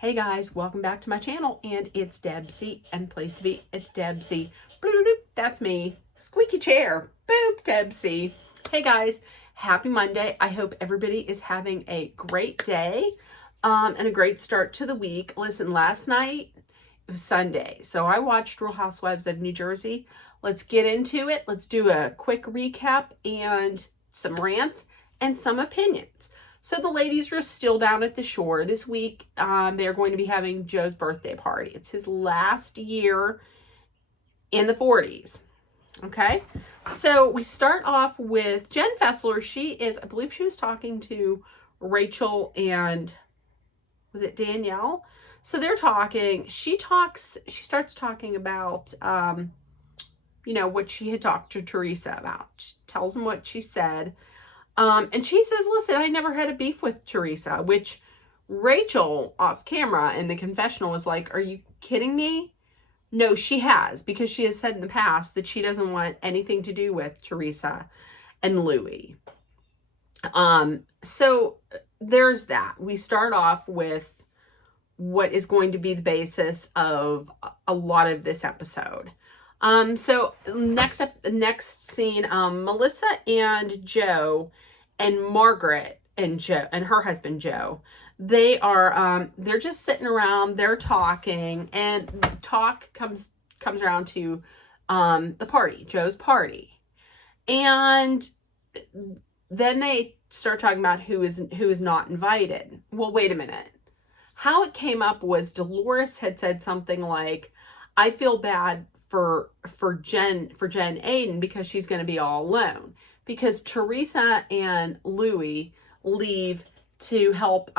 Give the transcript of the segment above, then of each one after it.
Hey guys, welcome back to my channel, and it's Debsy, and place to be, it's Debsy. Bloop, that's me. Squeaky chair. Boop, Debsy. Hey guys, happy Monday. I hope everybody is having a great day and a great start to the week. Listen, last night, it was Sunday, so I watched Real Housewives of New Jersey. Let's get into it. Let's do a quick recap and some rants and some opinions. So the ladies are still down at the shore. This week, they're going to be having Joe's birthday party. It's his last year in the 40s. Okay? So we start off with Jen Fessler. She is, I believe she was talking to Rachel and, was it Danielle? So they're talking. She starts talking about, what she had talked to Teresa about. She tells them what she said. And she says, listen, I never had a beef with Teresa, which Rachel off camera in the confessional was like, are you kidding me? No, she has, because she has said in the past that she doesn't want anything to do with Teresa and Louis. So there's that. We start off with what is going to be the basis of a lot of this episode. So next scene, Melissa and Joe and Margaret and Joe and her husband Joe, they're just sitting around, they're talking, and talk comes around to the party, Joe's party. And then they start talking about who is not invited. Well, wait a minute. How it came up was Dolores had said something like, I feel bad for Jen Aiden because she's going to be all alone, because Teresa and Louis leave to help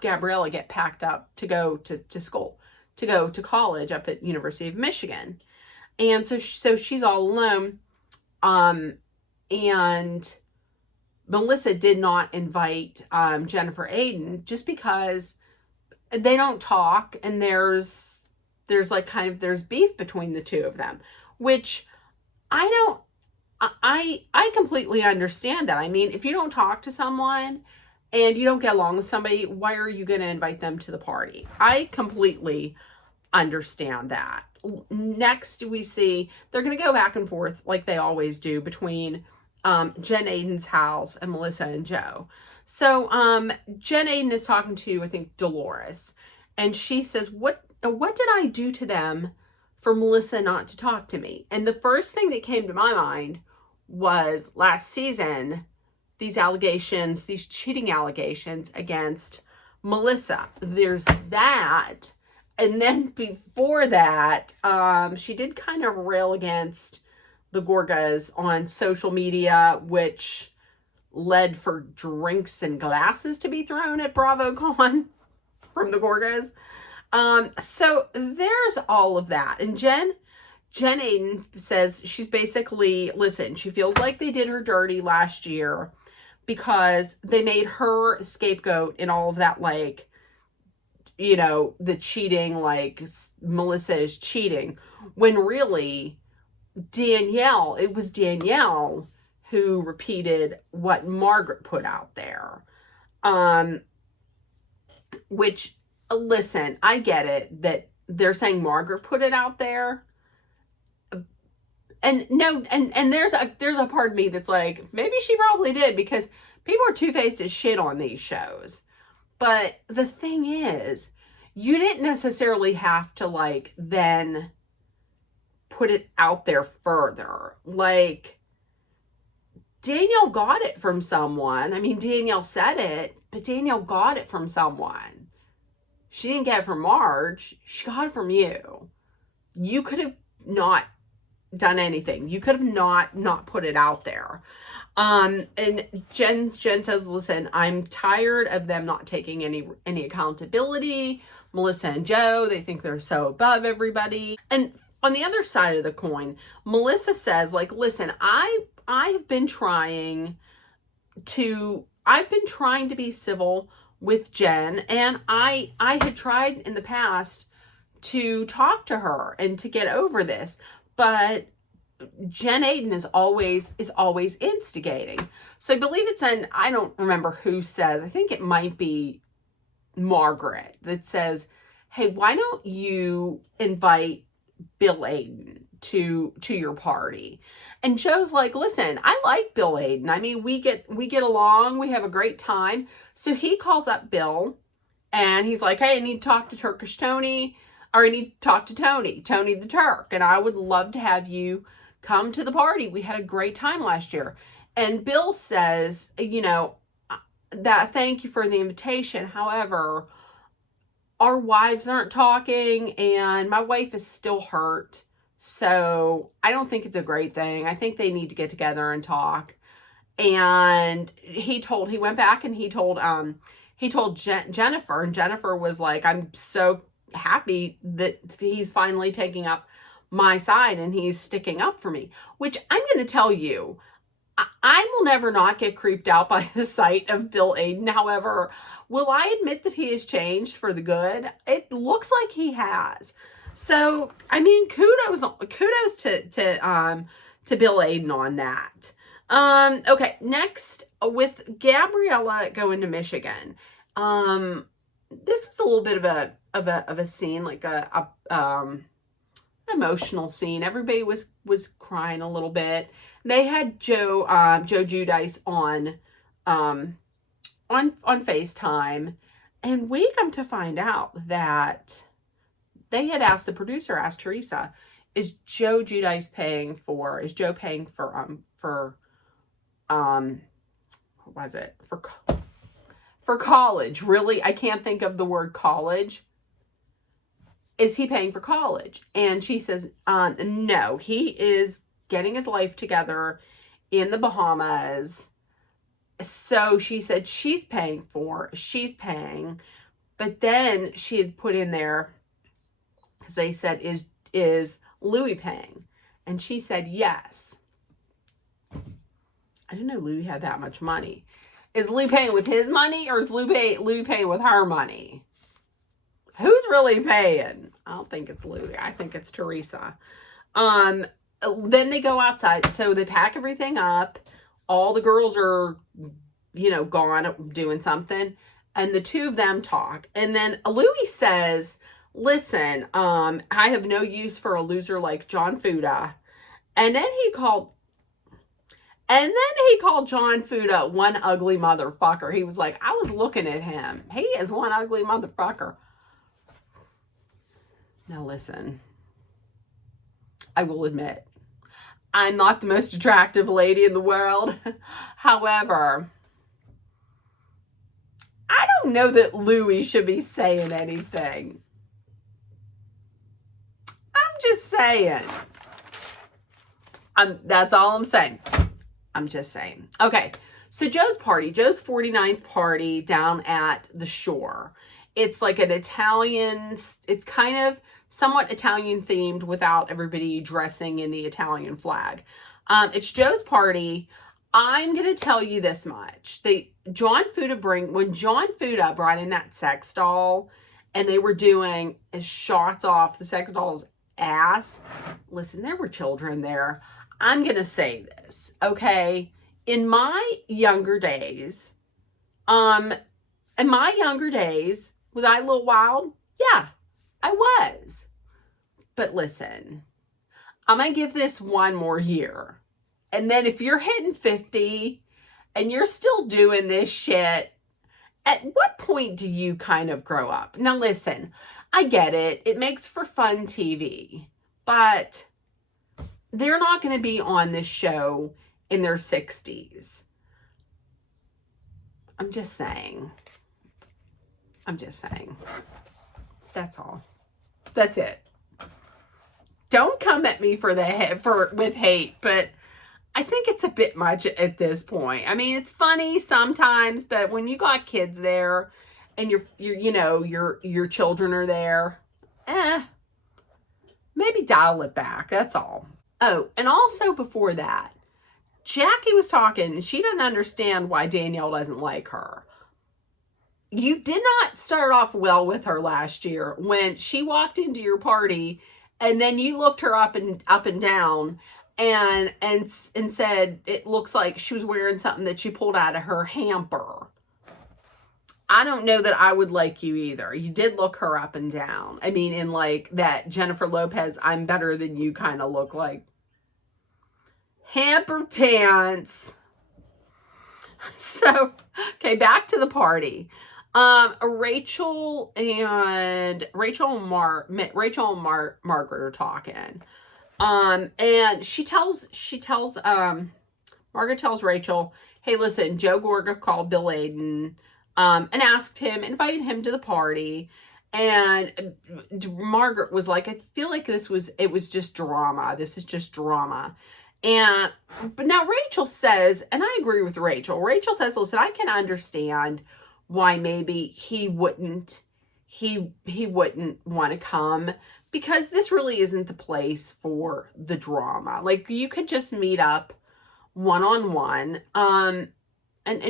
Gabriella get packed up to go to school, to go to college up at University of Michigan. And so she's all alone. And Melissa did not invite Jennifer Aiden just because they don't talk, and there's beef between the two of them, which I completely understand that. I mean, if you don't talk to someone and you don't get along with somebody, why are you going to invite them to the party? I completely understand that. Next, we see they're going to go back and forth like they always do between Jen Aiden's house and Melissa and Joe. So Jen Aiden is talking to, I think, Dolores, and she says, what did I do to them for Melissa not to talk to me? And the first thing that came to my mind was last season, these cheating allegations against Melissa. There's that. And then before that, she did kind of rail against the Gorgas on social media, which led for drinks and glasses to be thrown at BravoCon from the Gorgas. So there's all of that. And Jen Aiden says she's basically, listen, she feels like they did her dirty last year because they made her scapegoat in all of that, like, the cheating, like Melissa is cheating, when really it was Danielle who repeated what Margaret put out there. Which, listen, I get it that they're saying Margaret put it out there. And no, and there's a part of me that's like, maybe she probably did, because people are two-faced as shit on these shows. But the thing is, you didn't necessarily have to, like, then put it out there further. Like, Danielle got it from someone. I mean, Danielle said it, but Danielle got it from someone. She didn't get it from Marge. She got it from you. You could have not done anything. You could have not put it out there. And Jen says, listen, I'm tired of them not taking any accountability. Melissa and Joe, they think they're so above everybody. And on the other side of the coin, Melissa says, like, listen, I've been trying to be civil with Jen, and I had tried in the past to talk to her and to get over this, but Jen Aiden is always instigating. So I believe it's I don't remember who says, I think it might be Margaret that says, hey, why don't you invite Bill Aiden to your party? And Joe's like, listen, I like Bill Aiden. I mean, we get along, we have a great time. So he calls up Bill and he's like, hey, I need to talk to Turkish Tony, or I need to talk to Tony the Turk, and I would love to have you come to the party. We had a great time last year. And Bill says, that thank you for the invitation. However, our wives aren't talking and my wife is still hurt. So I don't think it's a great thing. I think they need to get together and talk. And he went back and he told Jennifer, and Jennifer was like, I'm so happy that he's finally taking up my side and he's sticking up for me, which I'm going to tell you, I will never not get creeped out by the sight of Bill Aiden. However, will I admit that he has changed for the good? It looks like he has. So, I mean, kudos to Bill Aiden on that. Okay, next, with Gabriella going to Michigan. This was a little bit of a scene, like a emotional scene. Everybody was crying a little bit. They had Joe Giudice on FaceTime, and we come to find out that they had asked, the producer asked Teresa, is Joe paying for what was it? For college. Really? I can't think of the word college. Is he paying for college? And she says, no, he is getting his life together in the Bahamas. So she said she's paying. But then she had put in there, because they said, is Louis paying? And she said yes. I didn't know Louis had that much money. Is Louis paying with his money, or is Louis paying with her money? Who's really paying? I don't think it's Louis. I think it's Teresa. Then they go outside. So they pack everything up. All the girls are, gone doing something. And the two of them talk. And then Louis says, listen, I have no use for a loser like John Fuda. And then he called John Fuda one ugly motherfucker. He was like, I was looking at him. He is one ugly motherfucker. Now listen, I will admit, I'm not the most attractive lady in the world. However, I don't know that Louis should be saying anything. I'm just saying. That's all I'm saying. I'm just saying. Okay, so Joe's 49th party down at the shore. It's like an Italian, it's kind of somewhat Italian themed without everybody dressing in the Italian flag. It's Joe's party. I'm going to tell you this much. When John Fuda brought in that sex doll and they were doing shots off the sex doll's ass, listen, there were children there. I'm going to say this, okay? In my younger days, was I a little wild? Yeah, I was. But listen, I'm going to give this one more year. And then if you're hitting 50 and you're still doing this shit, at what point do you kind of grow up? Now listen, I get it. It makes for fun TV. But they're not going to be on this show in their 60s. I'm just saying. That's all. That's it. Don't come at me with hate, but I think it's a bit much at this point. I mean, it's funny sometimes, but when you got kids there and your children are there, maybe dial it back. That's all. Oh, and also before that, Jackie was talking, and she didn't understand why Danielle doesn't like her. You did not start off well with her last year when she walked into your party, and then you looked her up and down and said it looks like she was wearing something that she pulled out of her hamper. I don't know that I would like you either. You did look her up and down. I mean, in like that Jennifer Lopez, I'm better than you kind of look like. Hamper pants. So, okay, back to the party. Rachel and Margaret are talking. And Margaret tells Rachel, hey, listen, Joe Gorga called Bill Aiden, and invited him to the party. And Margaret was like, I feel like it was just drama. This is just drama. But now Rachel says, and I agree with Rachel. Rachel says, listen, I can understand why maybe he wouldn't want to come, because this really isn't the place for the drama. Like, you could just meet up one-on-one, and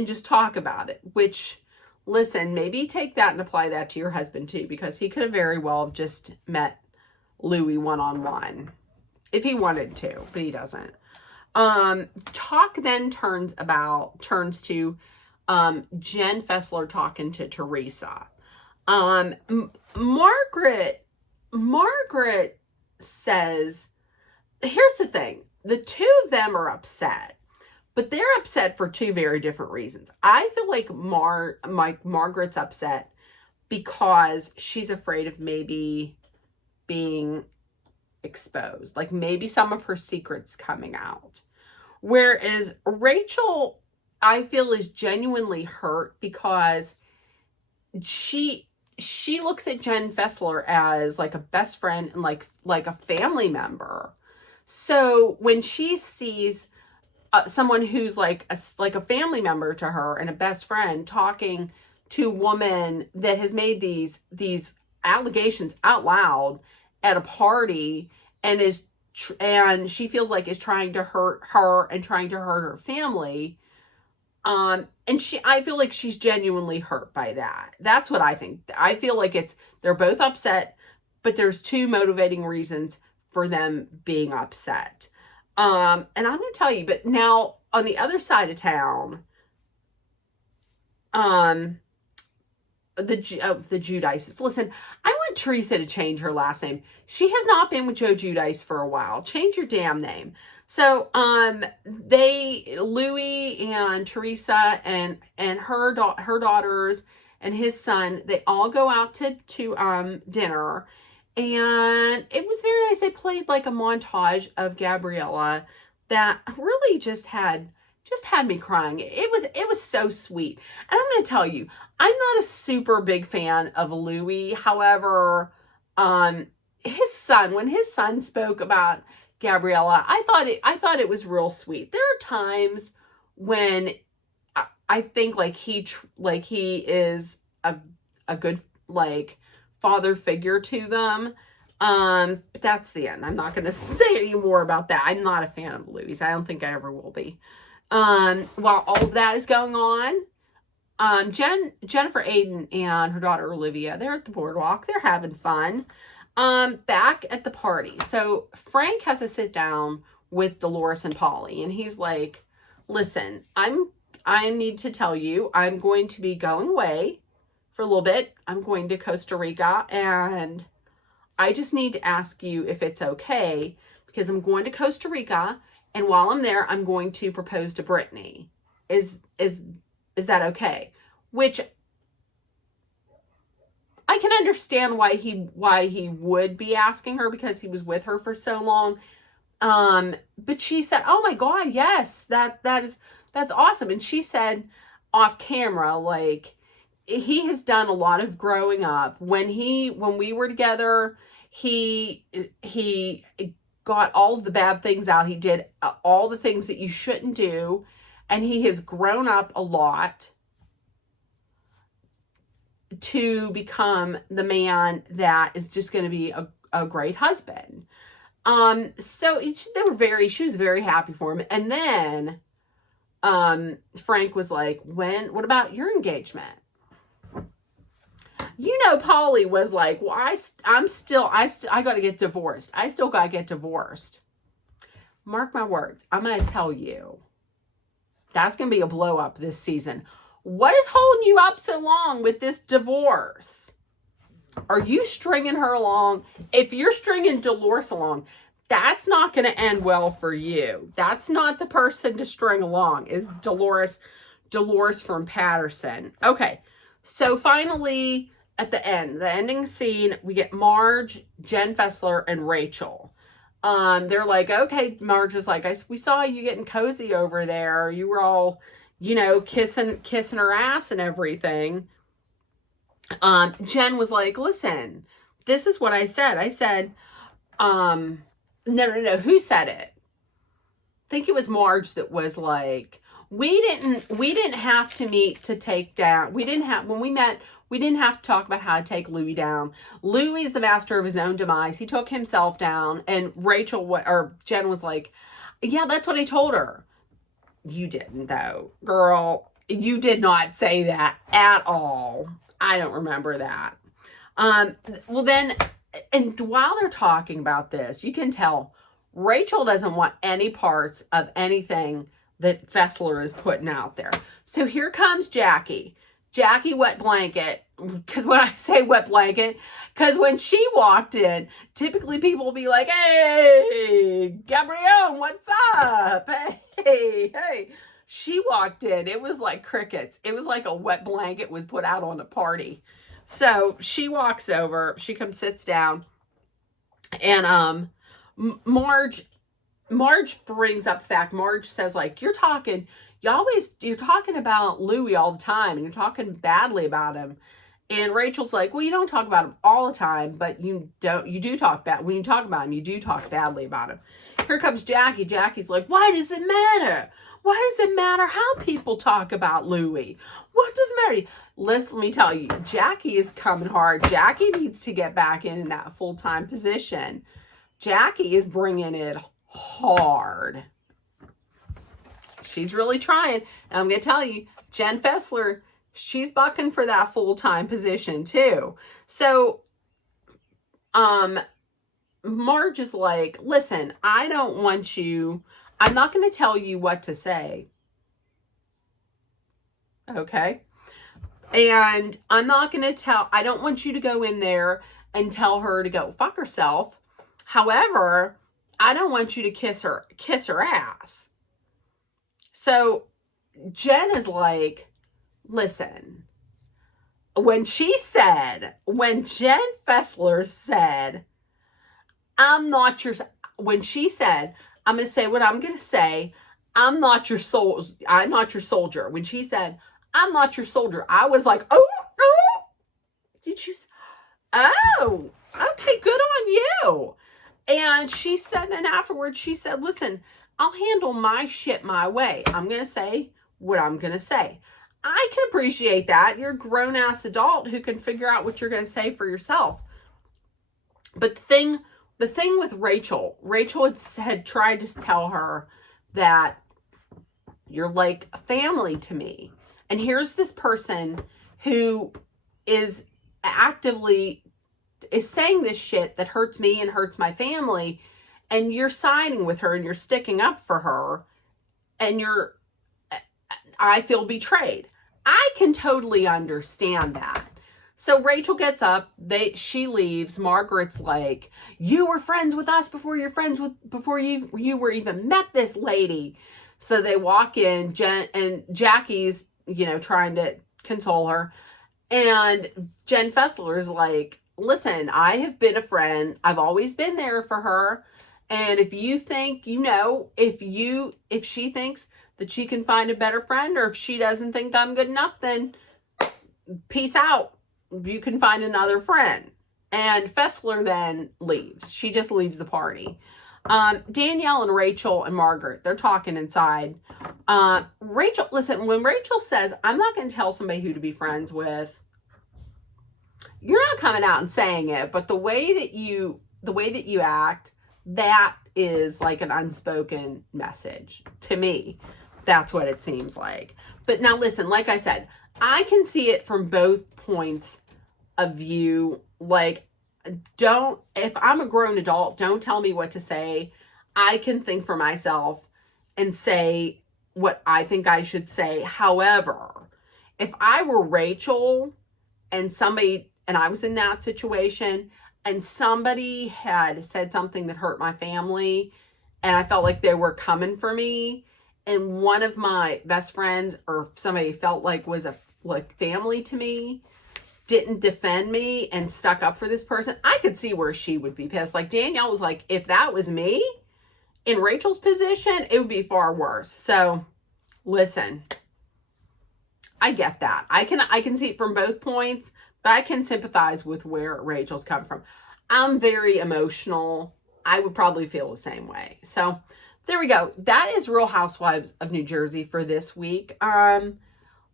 just talk about it, which, listen, maybe take that and apply that to your husband too, because he could have very well just met Louis one-on-one if he wanted to, but he doesn't. Talk then turns to Jen Fessler talking to Teresa. Margaret says, here's the thing, the two of them are upset, but they're upset for two very different reasons. I feel like Margaret's upset because she's afraid of maybe being exposed, like maybe some of her secrets coming out. Whereas Rachel, I feel, is genuinely hurt because she looks at Jen Fessler as like a best friend and like a family member. So when she sees someone who's like a family member to her and a best friend talking to a woman that has made these allegations out loud at a party and she feels like is trying to hurt her and trying to hurt her family, and I feel like she's genuinely hurt by that. That's what I think. I feel like they're both upset, but there's two motivating reasons for them being upset. And I'm going to tell you, but now on the other side of town, the Giudices. Listen, I want Teresa to change her last name. She has not been with Joe Giudice for a while. Change your damn name. So, Louis and Teresa and her daughters and his son, they all go out to dinner, and it was very nice. They played like a montage of Gabriella that really just had me crying. It was so sweet. And I'm going to tell you, I'm not a super big fan of Louis. However, when his son spoke about Gabriella, I thought it was real sweet. There are times when I think like he is a good like father figure to them. But that's the end. I'm not going to say any more about that. I'm not a fan of Louis. I don't think I ever will be. While all of that is going on, Jennifer Aiden and her daughter Olivia, they're at the boardwalk. They're having fun. Back at the party. So Frank has a sit down with Dolores and Polly, and he's like, listen, I need to tell you, I'm going to be going away for a little bit. I'm going to Costa Rica, and I just need to ask you if it's okay, because I'm going to Costa Rica, and while I'm there, I'm going to propose to Brittany. Is that okay? Which I can understand why he would be asking her, because he was with her for so long. But she said, "Oh my God, yes, that's awesome." And she said off camera, like, he has done a lot of growing up. When we were together, he got all of the bad things out. He did all the things that you shouldn't do, and he has grown up a lot to become the man that is just going to be a great husband. So she was very happy for him. And then Frank was like, what about your engagement? Polly was like, well, I got to get divorced. I still got to get divorced. Mark my words. I'm going to tell you, that's going to be a blow up this season. What is holding you up so long with this divorce? Are you stringing her along? If you're stringing Dolores along, that's not going to end well for you. That's not the person to string along, is Dolores from Patterson. Okay, so finally, at the end, the ending scene, we get Marge, Jen Fessler, and Rachel. They're like, okay, Marge is like, we saw you getting cozy over there. You were all, kissing her ass and everything. Jen was like, listen, this is what I said. I said, no. Who said it? I think it was Marge that was like, we didn't have to meet to take down. When we met, we didn't have to talk about how to take Louis down. Louis is the master of his own demise. He took himself down. And Jen was like, yeah, that's what I told her. You didn't though, girl. You did not say that at all. I don't remember that. Well then, and while they're talking about this, you can tell Rachel doesn't want any parts of anything that Fessler is putting out there. So here comes Jackie wet blanket. Because when I say wet blanket, because when she walked in, typically people will be like, hey, Gabrielle, what's up? Hey. She walked in. It was like crickets. It was like a wet blanket was put out on a party. So she walks over. She comes, sits down. And Marge brings up the fact. Marge says, like, you're talking about Louis all the time. And you're talking badly about him. And Rachel's like, well, you don't talk about him all the time, but when you talk about him, you do talk badly about him. Here comes Jackie. Jackie's like, why does it matter? Why does it matter how people talk about Louis? What does it matter? Let me tell you, Jackie is coming hard. Jackie needs to get back in that full-time position. Jackie is bringing it hard. She's really trying. And I'm going to tell you, Jen Fessler, she's bucking for that full-time position too. So, Marge is like, listen, I'm not going to tell you what to say. Okay. And I don't want you to go in there and tell her to go fuck herself. However, I don't want you to kiss her ass. So Jen is like, listen, when Jen Fessler said, when she said, I'm going to say what I'm going to say, I'm not your soldier. When she said, I'm not your soldier, I was like, oh, did you? Oh, okay, good on you. And she said, and afterwards she said, listen, I'll handle my shit my way. I'm going to say what I'm going to say. I can appreciate that. You're a grown-ass adult who can figure out what you're going to say for yourself. But the thing with Rachel had tried to tell her that you're like a family to me. And here's this person who is saying this shit that hurts me and hurts my family. And you're siding with her and you're sticking up for her. And I feel betrayed. I can totally understand that. So Rachel gets up, she leaves. Margaret's like, you were friends with us before you were even met this lady. So they walk in, and Jackie's, trying to console her. And Jen Fessler is like, listen, I have been a friend. I've always been there for her. And if you think, if she thinks that she can find a better friend, or if she doesn't think I'm good enough, then peace out. You can find another friend. And Fessler then leaves. She just leaves the party. Danielle and Rachel and Margaret, they're talking inside. Rachel, listen, when Rachel says, I'm not going to tell somebody who to be friends with, you're not coming out and saying it, but the way that you act, that is like an unspoken message to me. That's what it seems like. But now listen, like I said, I can see it from both points of view. Like, if I'm a grown adult, don't tell me what to say. I can think for myself and say what I think I should say. However, If I were Rachel and I was in that situation and somebody had said something that hurt my family and I felt like they were coming for me, and one of my best friends or somebody felt like was like family to me didn't defend me and stuck up for this person, I could see where she would be pissed. Like Danielle was like, if that was me in Rachel's position, it would be far worse. So listen, I get that. I can see it from both points, but I can sympathize with where Rachel's come from. I'm very emotional. I would probably feel the same way. So there we go. That is Real Housewives of New Jersey for this week.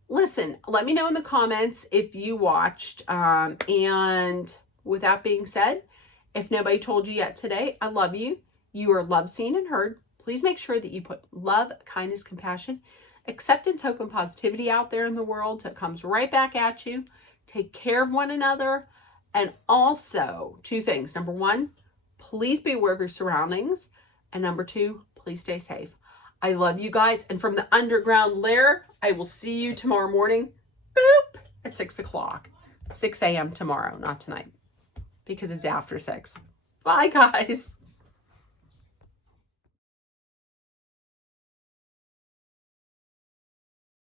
Listen, let me know in the comments if you watched. And with that being said, if nobody told you yet today, I love you. You are loved, seen, and heard. Please make sure that you put love, kindness, compassion, acceptance, hope, and positivity out there in the world so it comes right back at you. Take care of one another. And also, 2 things. Number 1, please be aware of your surroundings. And number 2, please stay safe. I love you guys. And from the underground lair, I will see you tomorrow morning, boop, at 6 o'clock. 6 a.m. tomorrow, not tonight, because it's after 6. Bye, guys.